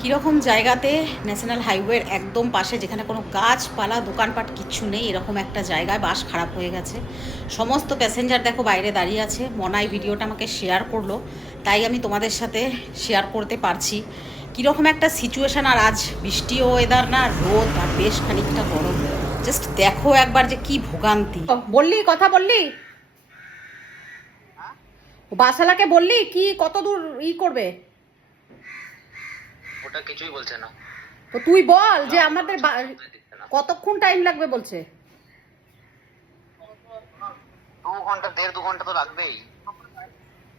কীরকম জায়গাতে ন্যাশনাল হাইওয়ের একদম পাশে, যেখানে কোনো গাছপালা দোকানপাট কিচ্ছু নেই, এরকম একটা জায়গায় বাস খারাপ হয়ে গেছে। সমস্ত প্যাসেঞ্জার দেখো বাইরে দাঁড়িয়ে আছে। মনাই ভিডিওটা আমাকে শেয়ার করলো, তাই আমি তোমাদের সাথে শেয়ার করতে পারছি। কীরকম একটা সিচুয়েশান। আর আজ বৃষ্টিও ওয়েদার না, রোদ আর বেশ খানিকটা গরম। জাস্ট দেখো একবার যে কি ভোগান্তি। বললি কথা বললি, বাসালাকে বললি কি কত দূর করবে? ওটা কিছুই বলছে না। তো তুই বল যে আমাদের কতক্ষণ টাইম লাগবে বলছে। 2 ঘন্টা 1.5-2 ঘন্টা তো লাগবেই।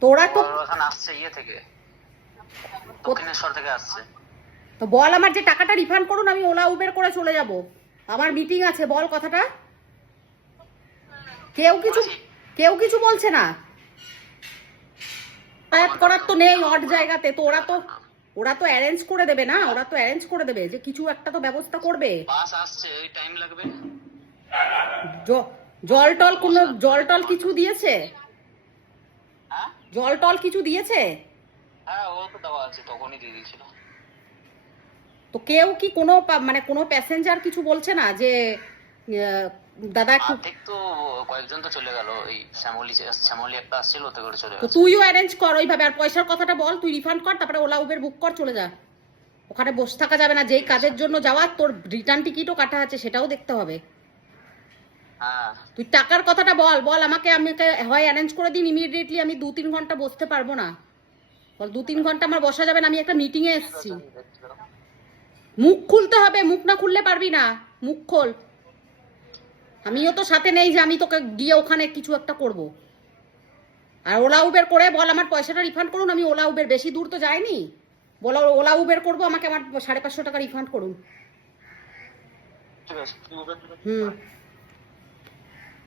তোরা তো ওখানে আসছে থেকে দক্ষিণেশ্বর থেকে আসছে। তো বল আমার যে টাকাটা রিফান্ড করুন, আমি ওলা উবের করে চলে যাব। আমার মিটিং আছে, বল কথাটা। কেউ কিছু বলছে না। যাতায়াত করার তো নেই অড জায়গাতে, তো ওরা তো অ্যারেঞ্জ করে দেবে না, ওরা তো অ্যারেঞ্জ করে দেবে যে কিছু একটা তো ব্যবস্থা করবে। বাস আসছে, ওই টাইম লাগবে। জল টল কিছু দিয়েছে? হ্যাঁ জল টল কিছু দিয়েছে? হ্যাঁ, ও তো দেওয়া আছে, তখনই দিয়ে দিয়েছিল। তো কেউ কি মানে কোনো প্যাসেঞ্জার কিছু বলছে না যে দাদা একটু? তো কয়েকজন তো চলে গেল, এই শ্যামলি একটা আসছিল, ওতে করে চলে তো গেছে। তুইও অ্যারেঞ্জ কর ওইভাবে। আর পয়সার কথাটা বল, তুই রিফান্ড কর, তারপরে ওলা উবের বুক কর, চলে যা। ওখানে বসে থাকা যাবে না। যেই কাজের জন্য যাওয়ার, তোর রিটার্ন টিকিটও কাটা আছে, সেটাও দেখতে হবে। হ্যাঁ, তুই টাকার কথাটা বল আমাকে। হয় অ্যারেঞ্জ করে দিন ইমিডিয়েটলি। আমি 2-3 ঘন্টা বসতে পারবো না। বল 2-3 ঘন্টা আমার বসা যাবে না, আমি একটা মিটিংয়ে এসেছি। মুখ খুলতে হবে, মুখ না খুললে পারবি না। মুখ খোল। আমিও তো সাথে নেই যে আমি তোকে গিয়ে ওখানে কিছু একটা করব। আর ওলা উবের করে বল আমার পয়সাটা রিফান্ড করুন। আমি ওলা উবের, বেশি দূর তো যায়নি, বলো ওলা উবের করবো, আমাকে আমার 550 টাকা রিফান্ড করুন। ঠিক আছে। হুম।